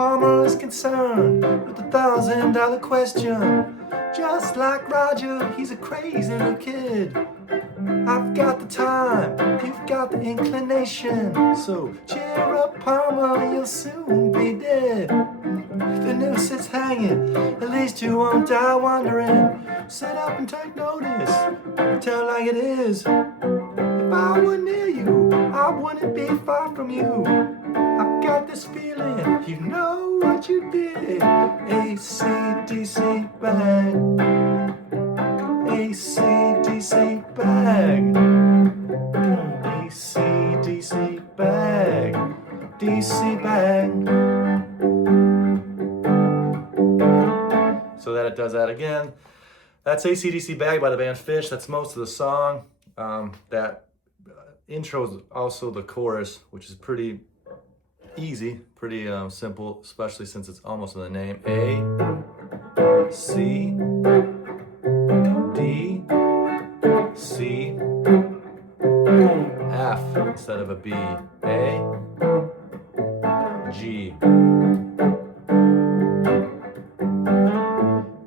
Palmer is concerned with the $1,000 question. Just like Roger, he's a crazy little kid. I've got the time, you've got the inclination. So cheer up, Palmer, you'll soon be dead. The noose is hanging, at least you won't die wondering. Sit up and take notice, tell like it is. If I were near you, I wouldn't be far from you. I've got this feeling, you know what you did. ACDC Bag, ACDC Bag, ACDC Bag, DC Bag. So that it does that again. That's ACDC Bag by the band Phish. That's most of the song. That intro is also the chorus, which is pretty easy, pretty simple, especially since it's almost in the name. A, C, D, C, F instead of a B. A, G.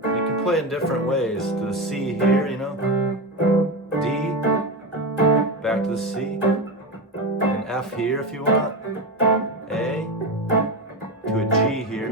You can play in different ways. To the C here, you know. D, back to the C, and F here if you want. A, to a G here.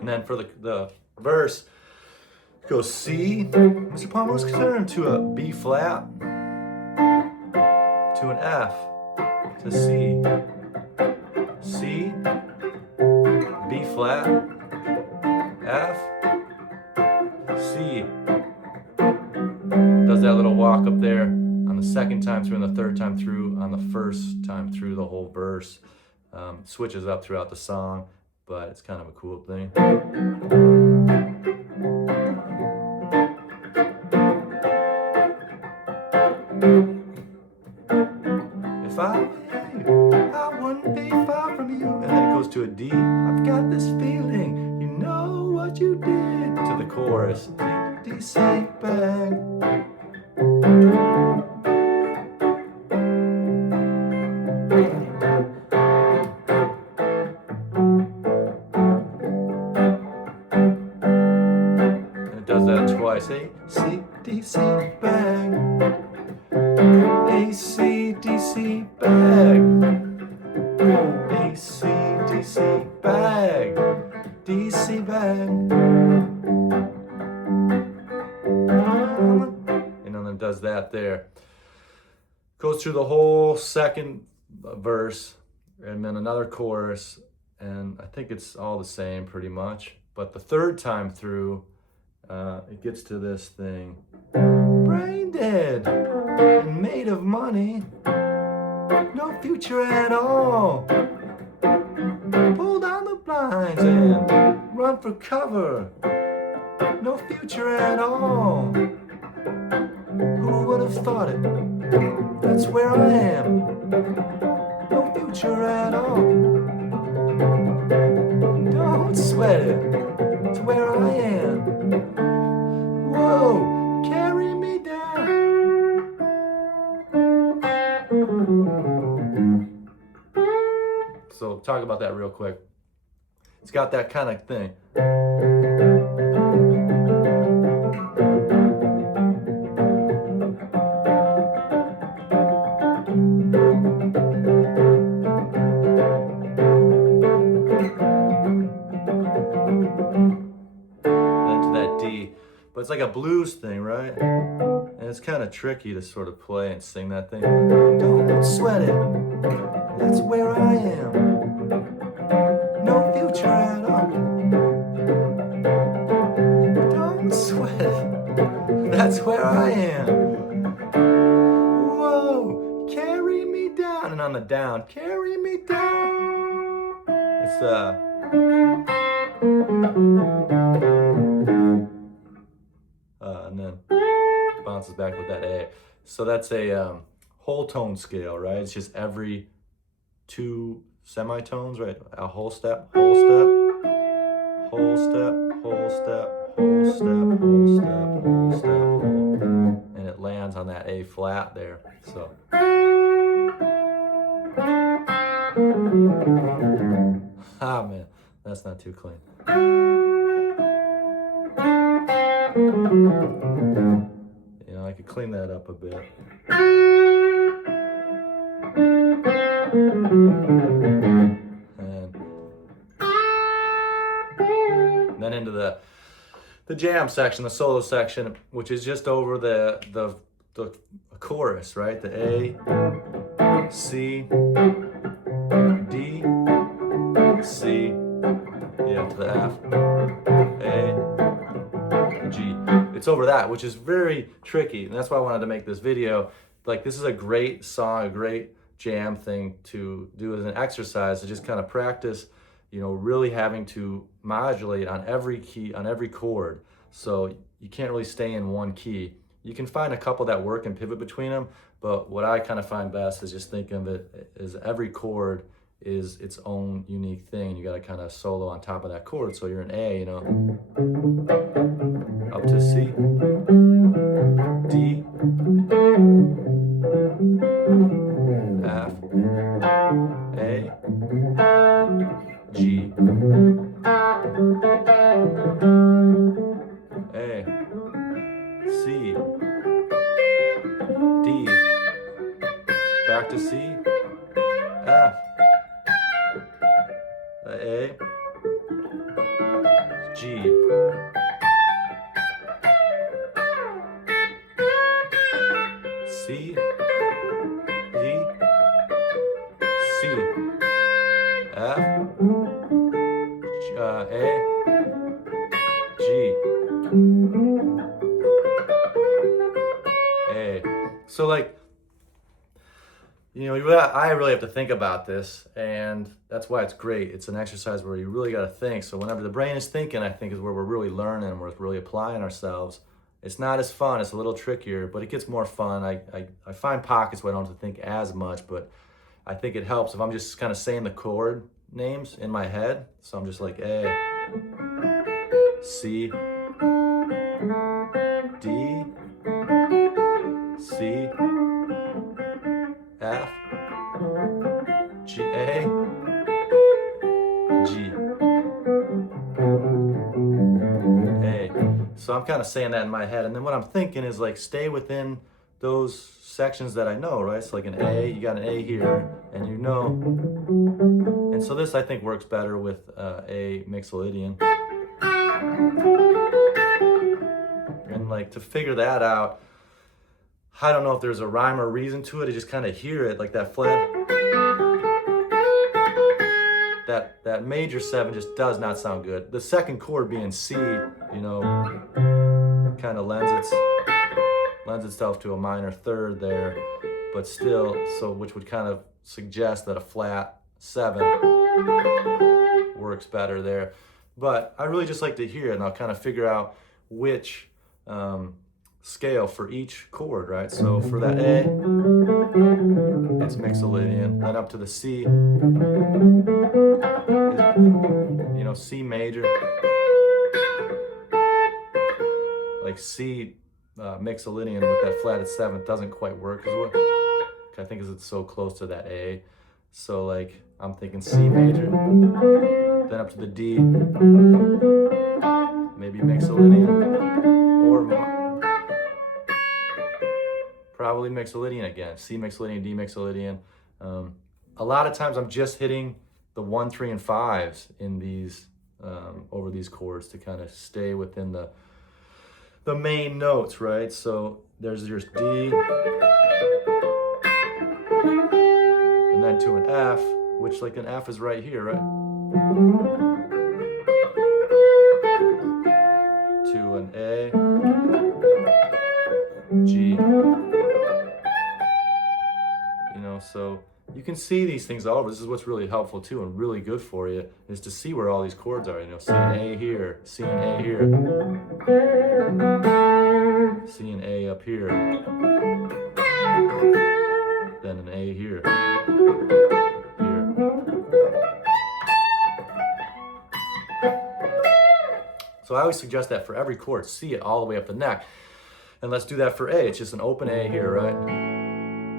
And then for the verse, goes C, Mr. Palmer's concerned, to a B flat, to an F, to C, C, B flat, F, C. Does that little walk up there on the second time through and the third time through on the first time through the whole verse. Switches up throughout the song, but it's kind of a cool thing. If I were you, I wouldn't be far from you. And then it goes to a D. I've got this feeling, you know what you did. To the chorus. DC Bag. And it does that twice. ACDC Bag. ACDC Bag, ACDC Bag, DC Bag. And then it does that there. Goes through the whole second verse and then another chorus, and I think it's all the same pretty much. But the third time through, it gets to this thing. Brain dead and made of money, no future at all. Pull down the blinds and run for cover, no future at all. Who would have thought it? That's where I am, no future at all. Don't sweat it, it's where I am. Whoa, carry me down. So talk about that real quick. It's got that kind of thing. Then to that D. But it's like a blues thing, right? And it's kind of tricky to sort of play and sing that thing. Don't sweat it, that's where I am. No future at all. Don't sweat it, that's where I am. Whoa, carry me down. And on the down, carry me down. It's and then bounces back with that A. So that's a whole tone scale, right? It's just every 2 semitones, right? A whole step, whole step, whole step, whole step, whole step, whole step, whole step, whole, and it lands on that A flat there. So ah man, that's not too clean. You know, I could clean that up a bit. And then into the jam section, the solo section, which is just over the chorus, right? The A, C, D, C, yeah, to the F, A, G. It's over that, which is very tricky, and that's why I wanted to make this video. Like, this is a great song, a great jam thing to do as an exercise, to just kind of practice, you know, really having to modulate on every key, on every chord. So you can't really stay in one key. You can find a couple that work and pivot between them, but what I kind of find best is just thinking of it as every chord is its own unique thing. You got to kind of solo on top of that chord. So you're in A, you know, up to C, D, F, A, G, A, C, D, back to C, F, A, G, C, D, C, F, A, G, A. So like, you know, I really have to think about this, and that's why it's great. It's an exercise where you really got to think. So whenever the brain is thinking, I think is where we're really learning, we're really applying ourselves. It's not as fun, it's a little trickier, but it gets more fun. I find pockets where I don't have to think as much, but I think it helps if I'm just kind of saying the chord names in my head. So I'm just like A, C, D, C, F, G, A, G, A. So I'm kind of saying that in my head, and then what I'm thinking is like stay within those sections that I know, right? So like an A, you got an A here, and you know, and so this I think works better with A mixolydian. And like to figure that out, I don't know if there's a rhyme or reason to it. I just kind of hear it, like that flat. That major 7 just does not sound good. The second chord being C, you know, kind of lends itself to a minor third there, but still, so which would kind of suggest that a flat 7 works better there. But I really just like to hear it, and I'll kind of figure out which scale for each chord, right? So for that A, it's mixolydian. Then up to the C, you know, C major, like C mixolydian with that flatted 7th doesn't quite work as well. I think it's so close to that A. So like I'm thinking C major, then up to the D, maybe mixolydian, or probably mixolydian again. C mixolydian, D mixolydian. A lot of times I'm just hitting the 1, 3, and 5s in these over these chords to kind of stay within the main notes, right? So there's your D, and then to an F, which like an F is right here, right? To an A, G. You know, so you can see these things all over. This is what's really helpful too, and really good for you, is to see where all these chords are. You know, C and A here, C and A here, C and A up here. So I always suggest that for every chord, C it all the way up the neck. And let's do that for A. It's just an open A here, right?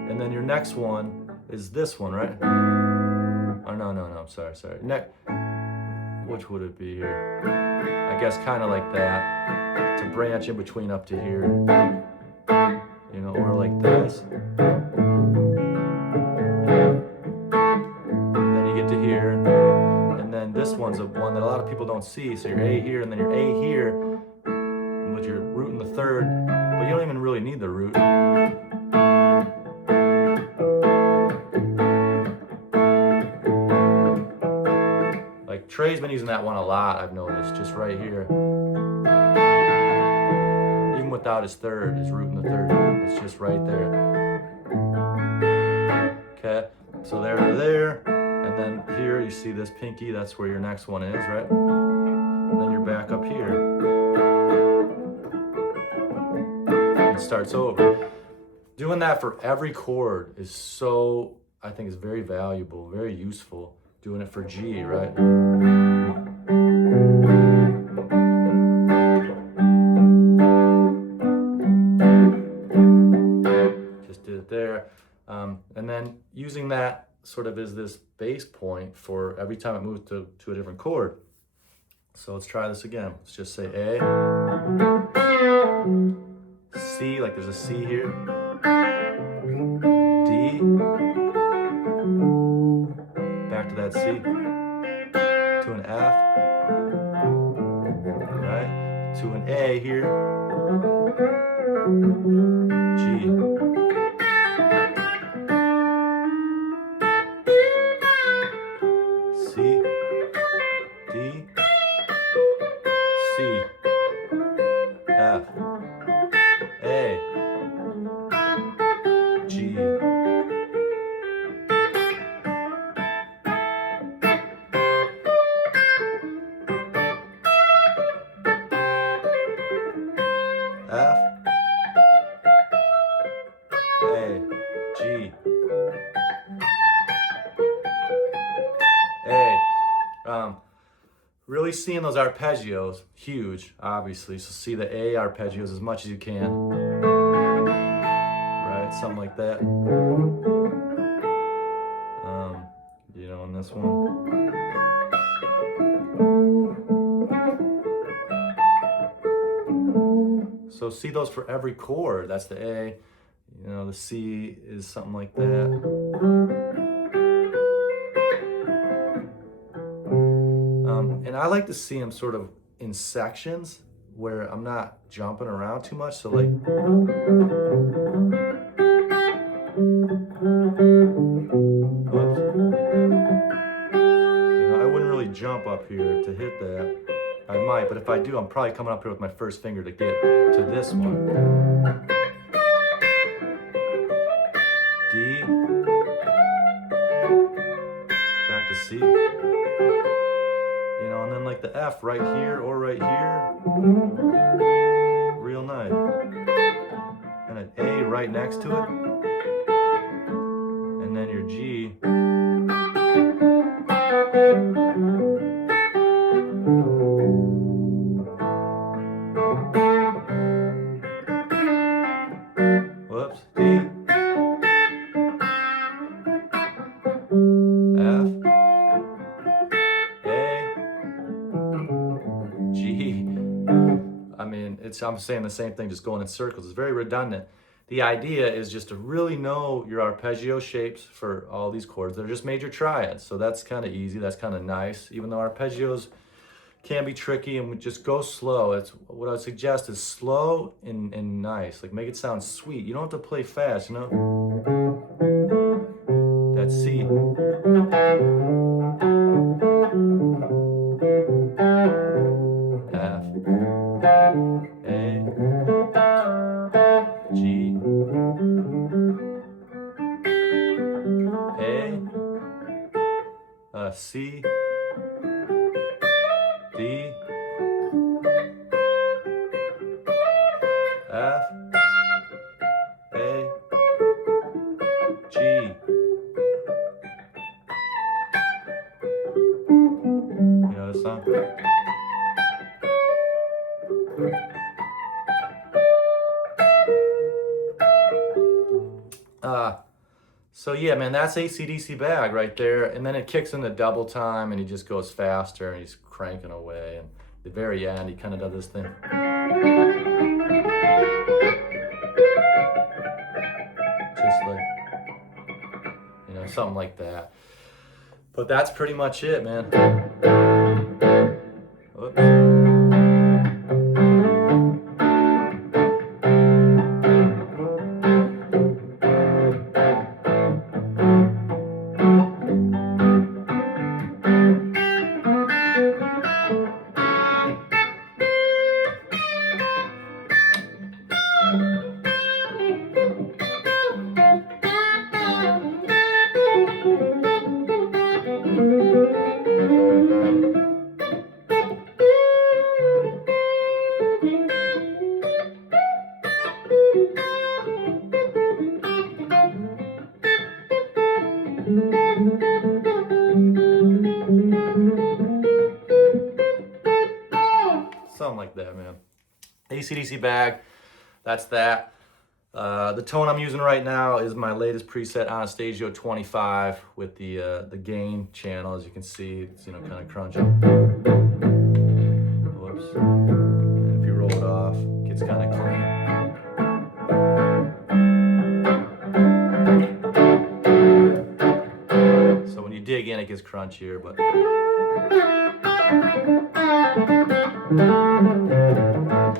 And then your next one is this one, right? Oh, no, I'm sorry. Which would it be here? I guess kind of like that, to branch in between up to here, you know, or like this. Then you get to here, and then this one's a one that a lot of people don't see. So your A here, and then your A here, with your root in the third, but you don't even really need the root. Like Trey's been using that one a lot, I've noticed, just right here. Even without his third, his root in the third, it's just right there. Okay, so there to there, and then here you see this pinky, that's where your next one is, right? And then you're back up here. It starts over. Doing that for every chord is so, I think is very valuable, very useful. Doing it for G, right? Just did it there. And then using that sort of as this base point for every time it moves to a different chord. So let's try this again. Let's just say A, C, like there's a C here, D, back to that C, to an F, right, to an A here, G, C, D, C, F, A, G, F, A, G, A. Really seeing those arpeggios, huge, obviously. So see the A arpeggios as much as you can. Right, something like that. You know, on this one. So see those for every chord. That's the A. You know, the C is something like that. And I like to see them sort of in sections where I'm not jumping around too much. So like, you know, I wouldn't really jump up here to hit that. I might, but if I do, I'm probably coming up here with my first finger to get to this one. D, back to C. You know, and then like the F right here or right here, real nice. And an A right next to it. And then your G. Whoops, D. F. G. I mean, I'm saying the same thing, just going in circles. It's very redundant. The idea is just to really know your arpeggio shapes for all these chords. They're just major triads, so that's kind of easy. That's kind of nice, even though arpeggios can be tricky, and we just go slow. It's what I would suggest is slow and nice. Like make it sound sweet. You don't have to play fast, you know? That's C. F, A, G, A, C, D, F, A, G. You know the song? So yeah, man, that's ACDC Bag right there. And then it kicks into double time and he just goes faster and he's cranking away. And at the very end, he kind of does this thing. Just like, you know, something like that. But that's pretty much it, man. Oops. Something like that, man. ACDC Bag, that's that. The tone I'm using right now is my latest preset, Anastasio 25, with the gain channel. As you can see, it's, you know, kind of crunchy. Whoops. And if you roll it off, it gets kind of clean. So when you dig in, it gets crunchier, but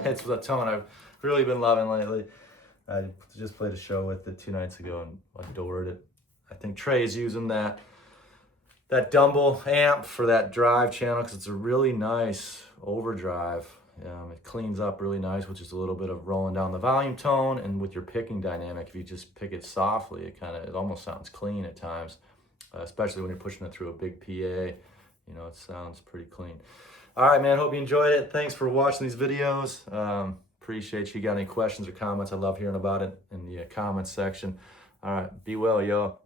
it's the tone I've really been loving lately. I just played a show with it 2 nights ago and adored it. I think TREY is using that Dumble amp for that drive channel because it's a really nice overdrive. It cleans up really nice with just a little bit of rolling down the volume tone, and with your picking dynamic, if you just pick it softly, it almost sounds clean at times, especially when you're pushing it through a big PA. You know, it sounds pretty clean. All right, man, hope you enjoyed it. Thanks for watching these videos. Appreciate you. Got any questions or comments? I love hearing about it in the comments section. All right, be well, y'all.